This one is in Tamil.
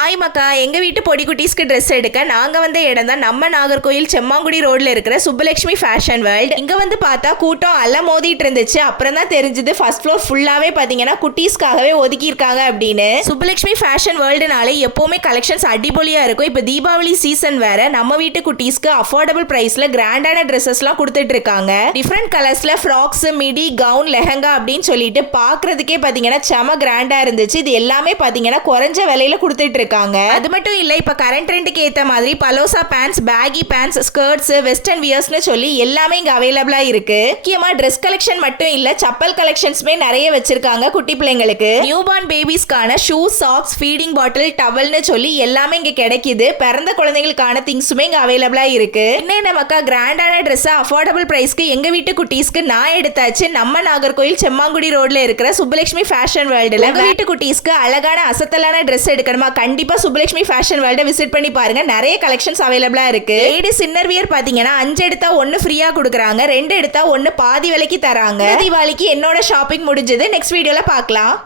ஹாய் மக்கா, எங்கள் வீட்டு பொடி குட்டீஸ்க்கு ட்ரெஸ் எடுக்க நாங்கள் வந்த இடம் தான் நம்ம நாகர்கோயில் செம்மாங்குடி ரோட்ல இருக்கிற சுப்புலட்சுமி ஃபேஷன் வேர்ல்ட். இங்கே வந்து பார்த்தா கூட்டம் அல்ல மோதிட்டு இருந்துச்சு. அப்புறம் தான் தெரிஞ்சது ஃபர்ஸ்ட் ஃப்ளோர் ஃபுல்லாகவே பார்த்தீங்கன்னா குட்டீஸ்க்காகவே ஒதுக்கியிருக்காங்க அப்படின்னு. சுப்புலட்சுமி ஃபேஷன் வேர்ல்டுனாலே எப்போவுமே கலெக்ஷன்ஸ் அடிபொலியாக இருக்கும். இப்போ தீபாவளி சீசன் வேற, நம்ம வீட்டு குட்டீஸ்க்கு அஃபோர்டபுள் ப்ரைஸில் கிராண்டான ட்ரெஸ்ஸஸ்லாம் கொடுத்துட்டு இருக்காங்க. டிஃப்ரெண்ட் கலர்ஸில் ஃப்ராக்ஸ், மிடி, கவுன், லெஹங்கா அப்படின்னு சொல்லிட்டு பார்க்கறதுக்கே பார்த்தீங்கன்னா செம கிராண்டாக இருந்துச்சு. இது எல்லாமே பார்த்தீங்கன்னா குறைஞ்ச விலையில கொடுத்துட்டு இருக்காங்க. அது மட்டும் இல்ல, இப்ப கரண்ட் ட்ரெண்டுக்கு ஏத்த மாதிரி palazzo pants, baggy pants, skirts, western வியர்ஸ்னு சொல்லி எல்லாமே இங்க அவைலபிளா இருக்கு. முக்கியமா ட்ரெஸ் கலெக்ஷன் மட்டும் இல்ல, செப்பல் கலெக்ஷன்ஸ்மே நிறைய வச்சிருக்காங்க. குட்டி பிள்ளைங்களுக்கு நியூ பார்ன் பேபிஸ்க்கான ஷூஸ், சாக்ஸ், ஃபீடிங் பாட்டில், டவல்னு சொல்லி எல்லாமே இங்க கிடைக்குது. பிறந்த குழந்தைகளுக்கான திங்ஸுமே இங்க அவைலபிளா இருக்கு. இன்னும் நமக்கு கிராண்டான ட்ரெஸ் அஃபோர்டபுள் பிரைஸ்க்கு எங்க வீட்டு குட்டீஸ்க்கு நான் எடுத்தாச்சு. நம்ம நாகர்கோயில் செம்மாங்குடி ரோட்ல இருக்கிற சுப்புலட்சுமி ஃபேஷன் வேர்ல்டுல உங்க வீட்டு குட்டீஸ்க்கு அழகான அசத்தலான ட்ரெஸ் எடுக்கணுமா, கண்டிப்பா சுப்புலட்சுமி ஃபேஷன் வேர்ல்ட விசிட் பண்ணி பாருங்க. நிறைய கலெக்ஷன்ஸ் அவைலபிளா இருக்கு. லேடிஸ் இன்னர் வியர் பாத்தீங்கன்னா 5 எடுத்தா 1 ஃப்ரீயா கொடுக்குறாங்க, 2 எடுத்தா 1 பாதி விலைக்கு தராங்க. தீபாவளிக்கு என்னோட ஷாப்பிங் முடிஞ்சது. நெக்ஸ்ட் வீடியோல பார்க்கலாம்.